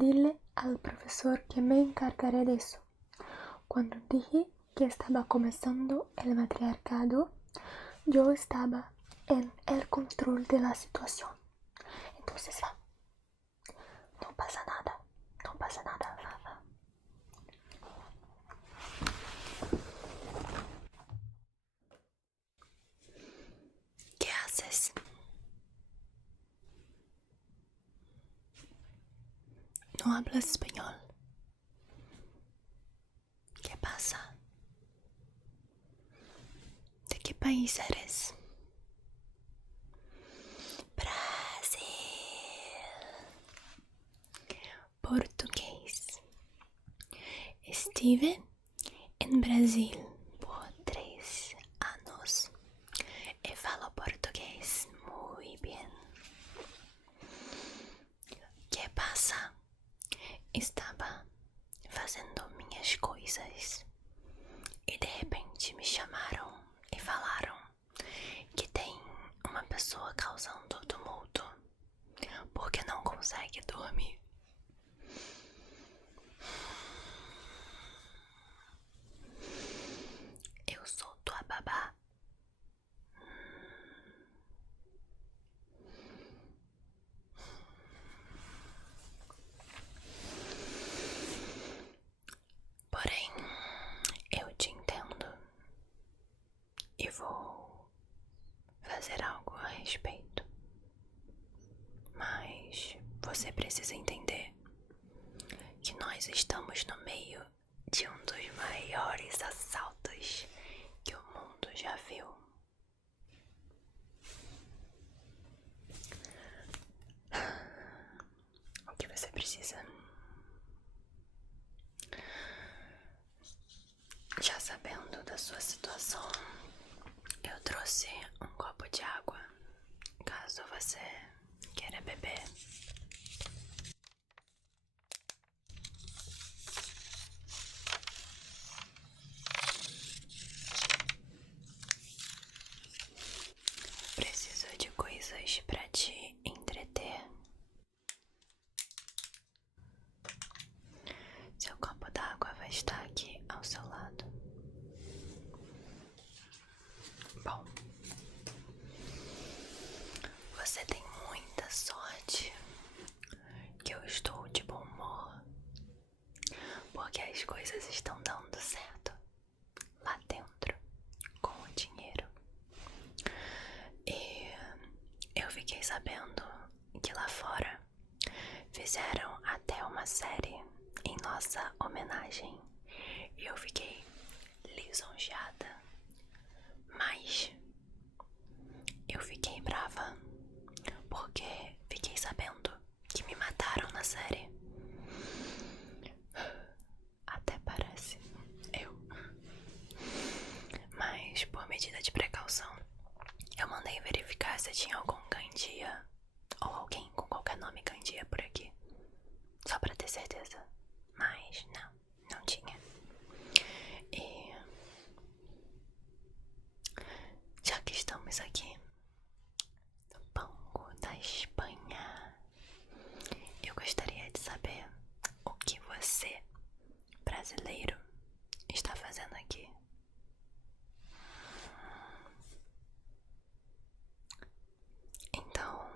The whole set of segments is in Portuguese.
Dile al profesor que me encargaré de eso. Cuando dije que estaba comenzando el matriarcado, yo estaba en el control de la situación. Entonces va. No pasa nada. No pasa nada. Va. ¿Qué haces? No hablas español. ¿Qué pasa? ¿De qué país eres? Brasil. Português. Estive em Brasil por 3 anos e falo português muito bem. ¿Qué pasa? Estava fazendo minhas coisas e de repente me chamaram e falaram que tem uma pessoa causando tumulto porque não consegue dormir. Eu sou tua babá. Porém, eu te entendo e vou fazer algo a respeito. Mas você precisa entender que nós estamos no meio de um dos maiores assaltos que o mundo já viu. O que você precisa? Já sabendo da sua situação, eu trouxe um copo de água, caso você queira beber. Preciso de coisas para te entreter. Seu copo d'água vai estar aqui ao seu lado. Bom, você tem muita sorte que eu estou de bom humor, porque as coisas estão dando certo lá dentro com o dinheiro. E eu fiquei sabendo que lá fora fizeram até uma série em nossa homenagem e eu fiquei lisonjeada, mas eu fiquei brava porque fiquei sabendo que me mataram na série. Até parece mas por medida de precaução eu mandei verificar se tinha algum Gandia ou alguém com qualquer nome Gandia por aqui, só pra ter certeza, mas não tinha. E já que estamos aqui no banco da Espanha, eu gostaria de saber o que você, brasileiro, está fazendo aqui. Então,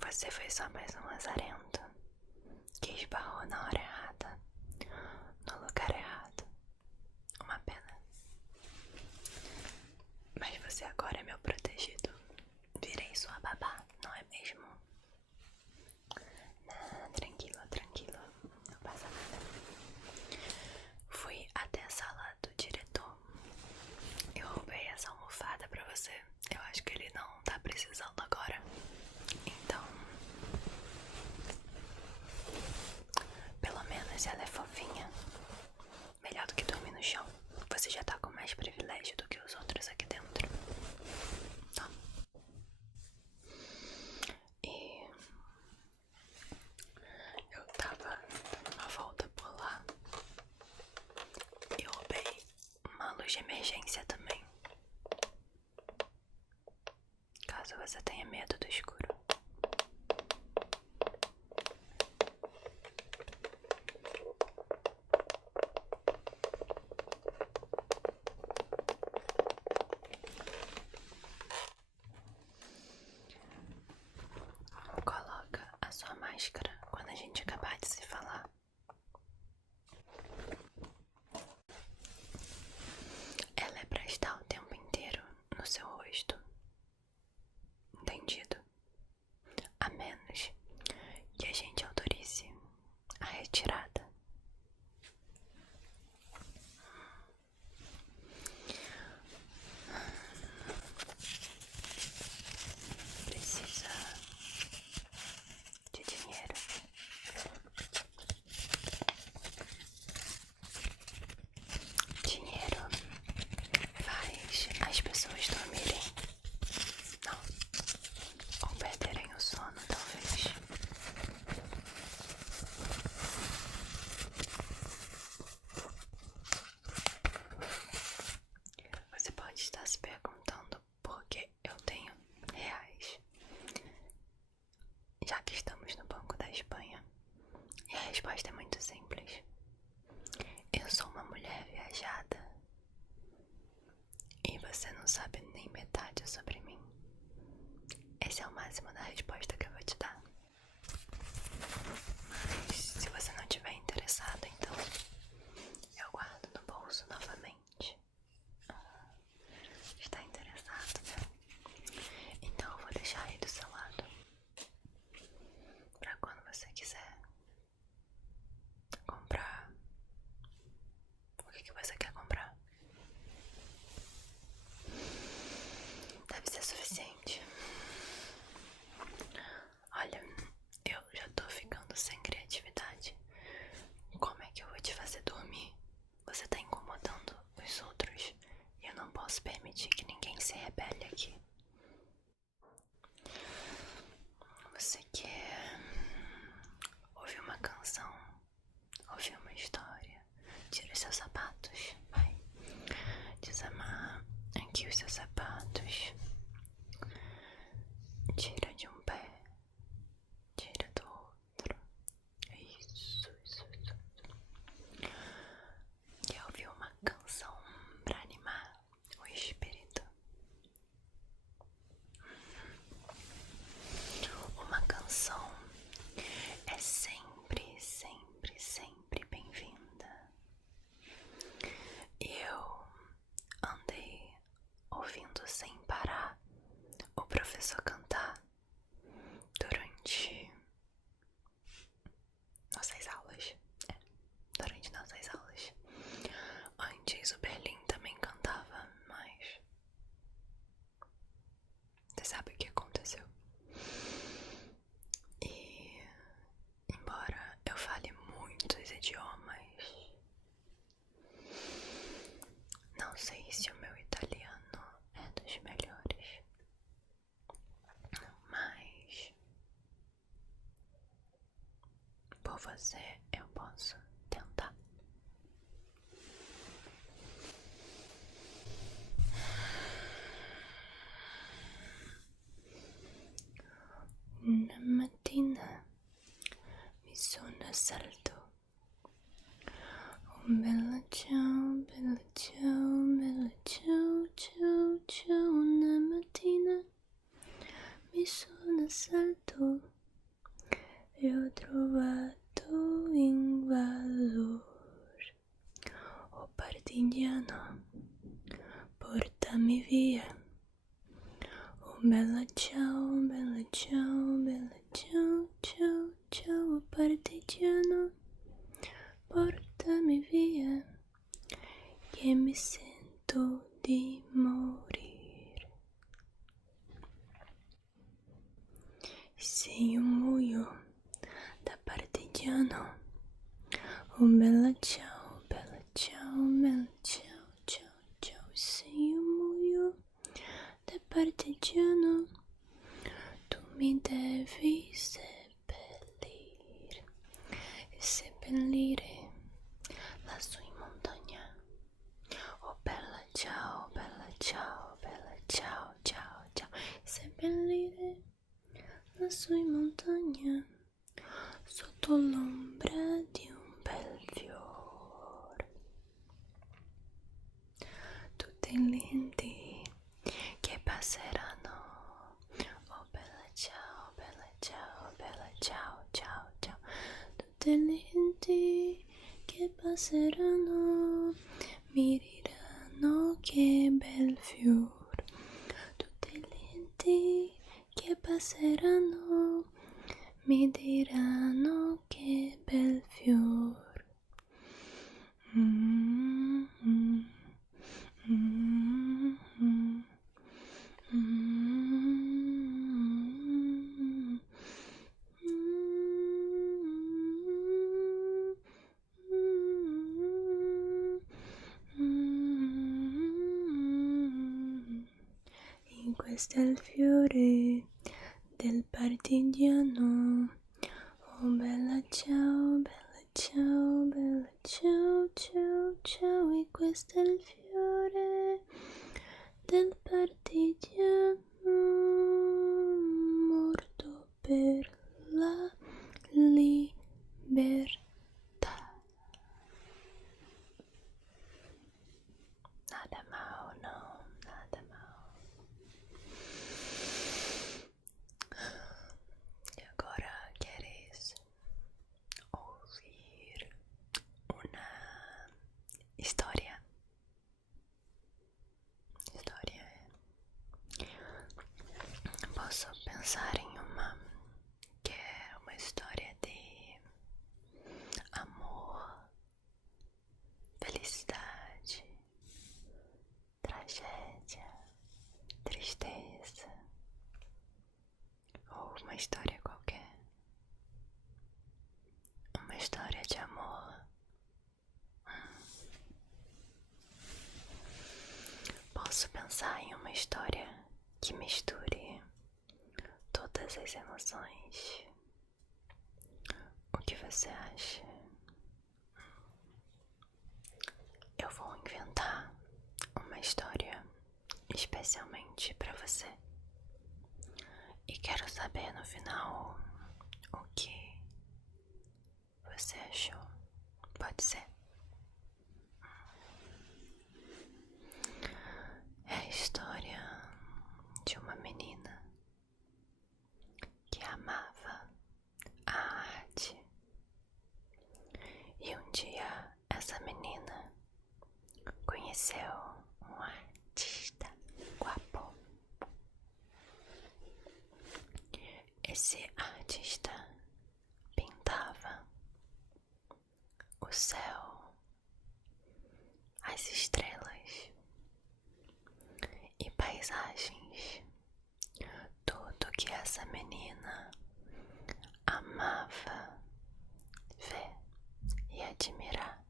você foi só mais um lazarento que esbarrou na hora errada, no lugar errado. Uma pena. Mas você agora é meu protegido. Virei sua babá, não é mesmo? Tranquilo, não passa nada. Fui até a sala do diretor. Eu roubei essa almofada pra você. Eu acho que ele não tá precisando agora. Então, pelo menos ela é fofinha. Melhor do que dormir no chão. Você já tá com mais privilégio do que os outros aqui dentro. Tá? E eu tava dando uma volta por lá e roubei uma luz de emergência também, caso você tenha medo do escuro. gente acabar de se falar. Ela é pra estar o tempo inteiro no seu rosto. Entendido? A menos que a gente autorize a retirada. Precisa de dinheiro. Dinheiro faz as pessoas dormirem. Não. Ou perderem o sono, talvez. Você pode estar se perguntando por que eu tenho reais, já que estamos no Banco da Espanha. E a resposta é muito simples. Eu sou uma mulher viajada. E você não sabe nem metade sobre mim. Esse é o máximo da resposta que eu vou te dar. Mas se você não estiver interessado, então eu guardo no bolso novamente. Está interessado, né? Então eu vou deixar aí do seu lado. Pra quando você quiser comprar. O que você quer comprar? Deve ser suficiente. Olha, eu já tô ficando sem criatividade. Como é que eu vou te fazer dormir? Você tá incomodando os outros e eu não posso permitir que ninguém se rebele aqui. Você quer ouvir uma canção? Ouvir uma história? Tira os seus sapatos, vai. Desamarra aqui os seus sapatos. Tira de um pé, tira do outro. Isso. Quer ouvir uma canção pra animar o espírito? Uma canção é sempre bem-vinda. Eu andei ouvindo sem parar o professor cantar durante nossas aulas. Durante nossas aulas. Antes o Berlim também cantava, mas você sabe o que aconteceu. E embora eu fale muitos idiomas, não sei se o meu italiano é dos melhores, mas por você eu posso tentar. Una mattina mi sono alzato. Un bella ciao, ciao. Una mattina mi sono alzato e ho trovato in valor. Oh partigiano, portami via. Oh bella ciao, ciao, partigiano, portami via, che mi sento di morire. Sei un muio da partigiano. Oh bella ciao, sei un muio da partigiano. Tu mi devi seppellire lassù in montagna. Oh bella ciao, ciao. Seppellire lassù in montagna, sotto l'ombra di un bel fiore. Tutte lenti che passeranno. Oh bella ciao, le gente che passeranno mi diranno che bel fior. Tutte le gente che passeranno mi diranno che bel fior. In questo è il fiore del partigiano. Oh bella ciao, bella ciao, ciao, ciao. E questo è il fiore del partigiano morto per la libertà. Nada mal, não, nada mal. E agora queres ouvir uma história? Posso pensar em uma que é uma história de amor, felicidade, tragédia, tristeza ou uma história qualquer. Uma história de amor. Posso pensar em uma história que misture todas as emoções. O que você acha? Eu vou inventar uma história especialmente para você. E quero saber no final o que você achou. Pode ser? É a história de uma menina que amava a arte. E um dia essa menina conheceu um artista guapo. Esse artista pintava o céu, as estrelas e paisagens. Tudo que essa menina amava ver e admirar.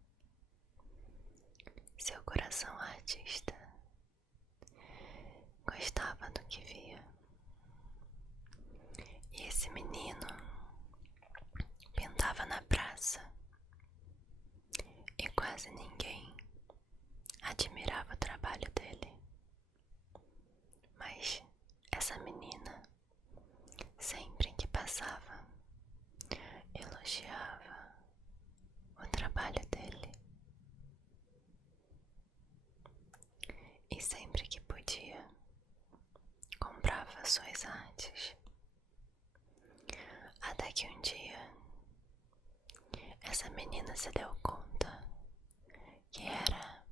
Seu coração artista gostava do que via. E esse menino pintava na praça e quase ninguém admirava o trabalho dele. Mas essa menina, sempre que passava, elogiava o trabalho dele. E sempre que podia, comprava suas artes. Até que um dia, essa menina se deu conta que era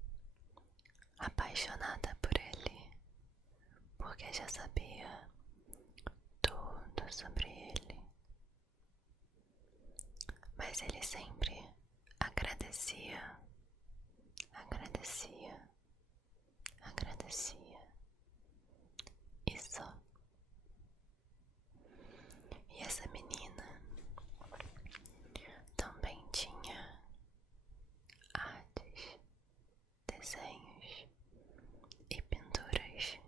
apaixonada por ele, porque já sabia tudo sobre ele. Mas ele sempre agradecia, e só. E essa menina também tinha artes, desenhos e pinturas,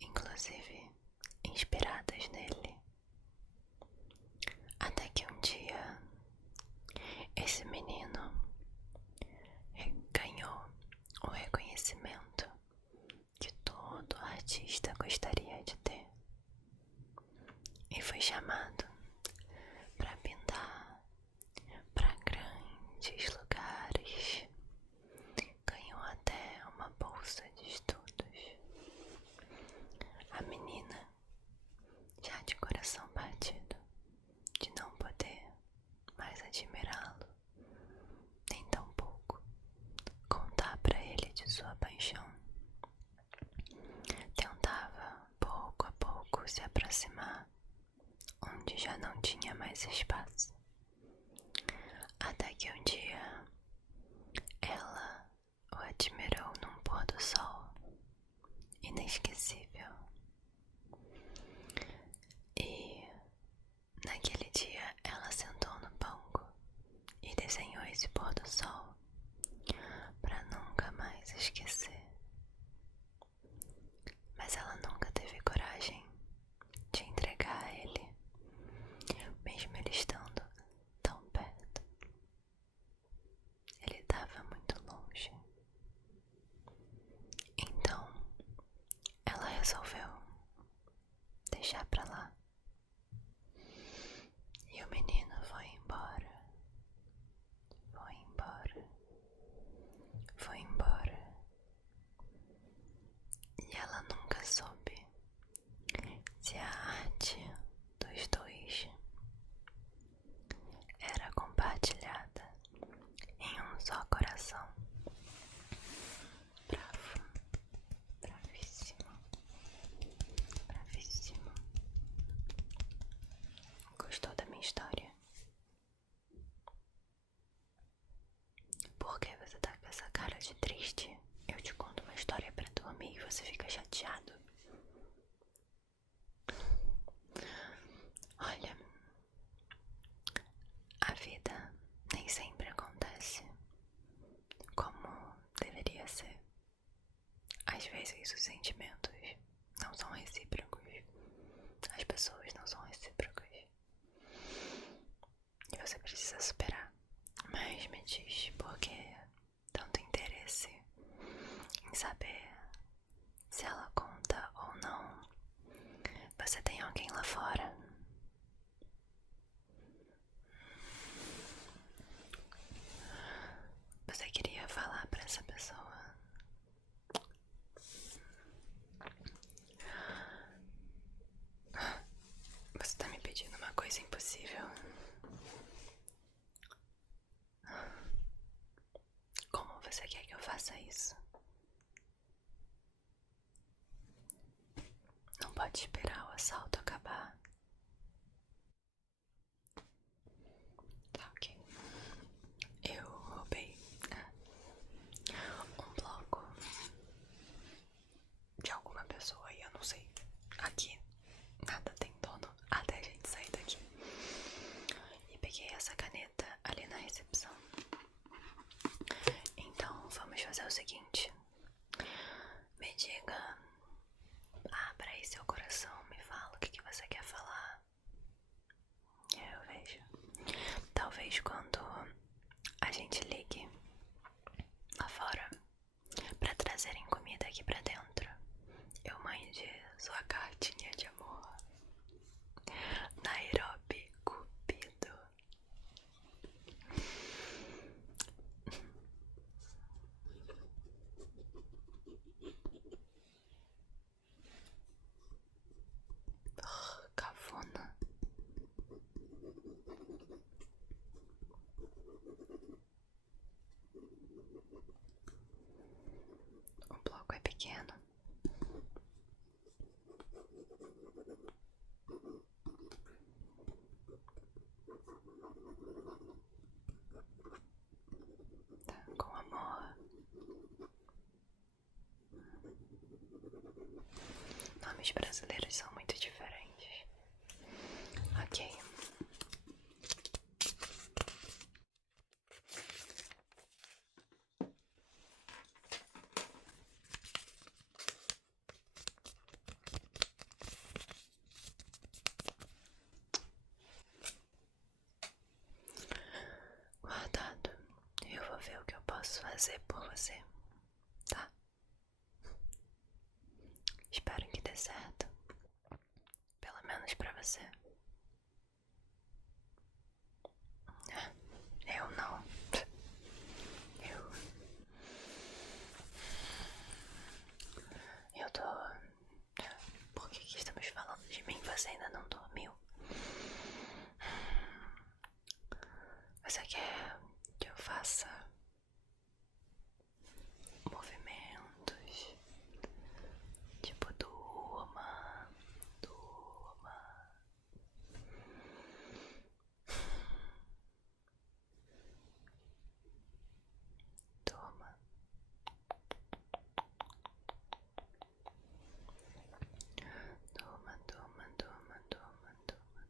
inclusive inspiradas nele. Até que um dia esse menino ganhou o reconhecimento essa cara de triste, eu te conto uma história pra dormir e você fica chateado. Olha, a vida nem sempre acontece como deveria ser. Às vezes os sentimentos não são recíprocos, as pessoas não são recíprocas e você precisa superar. Mas me diz por que tanto interesse em saber se ela conta ou não. Você tem alguém lá fora? Você queria falar pra essa pessoa? Você tá me pedindo uma coisa impossível. Como você quer que eu faça isso? Não pode esperar o assalto acabar. Tá, ok. Eu roubei um bloco de alguma pessoa e eu não sei. Aqui nada tem dono até a gente sair daqui. E peguei essa caneta ali na recepção. Então vamos fazer o seguinte. Me diga, abra aí seu coração, me fala o que você quer falar. Eu vejo. Talvez quando a gente ligue lá fora pra trazerem comida aqui pra dentro, eu mande sua cartinha de amor. Nairóbi, Cupido. Cafona. O bloco é pequeno. Tá, com amor. Nomes brasileiros são muito diferentes. Ok. Guardado. Eu vou ver o que eu posso fazer por você, tá? Espero que dê certo. Pelo menos pra você. Eu não. Eu tô... Por que estamos falando de mim? Você ainda não dormiu? Você quer que eu faça movimentos? Tipo, durma, durma. Durma. Durma, durma, durma, durma, durma.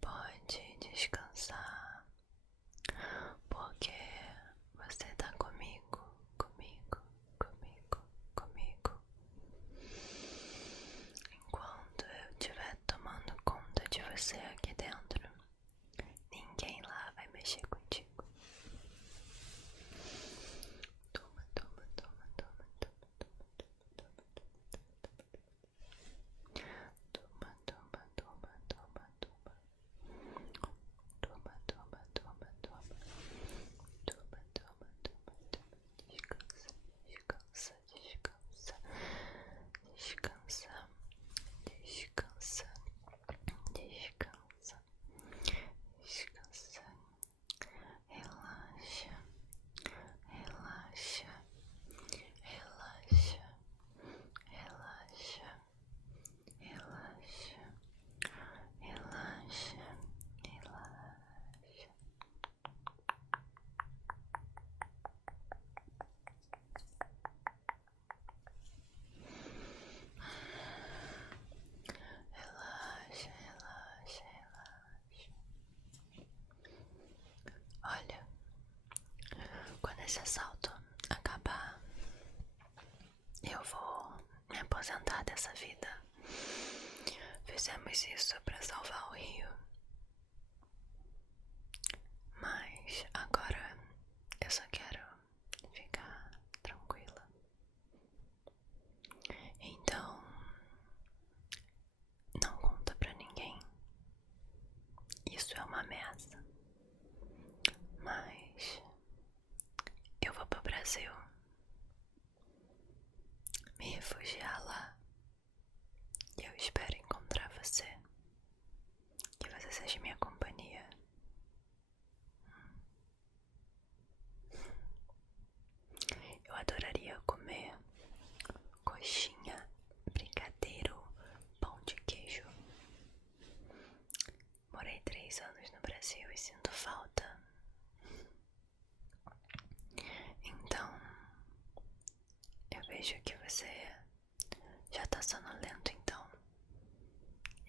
Pode descansar. esse assalto acabar, eu vou me aposentar dessa vida. Fizemos isso para salvar o Rio, mas agora eu só quero ficar tranquila. Então, não conta pra ninguém. Isso é uma ameaça. Mas eu vou pro Brasil, me refugiar lá. E eu espero encontrar você. Que você seja minha companhia. Eu adoraria comer coxinha, brigadeiro, pão de queijo. Morei 3 anos no Brasil e sinto falta. Então, eu vejo que você já tá sonolento, então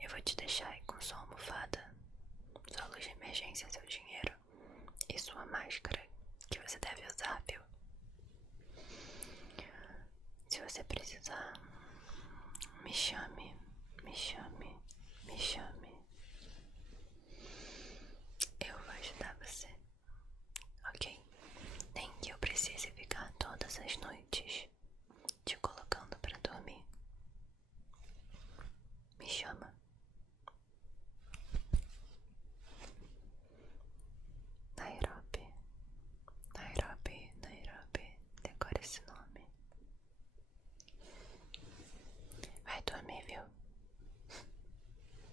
eu vou te deixar aí com sua almofada, sua luz de emergência, seu dinheiro e sua máscara que você deve usar, viu? Se você precisar, me chame, me chame, me chame.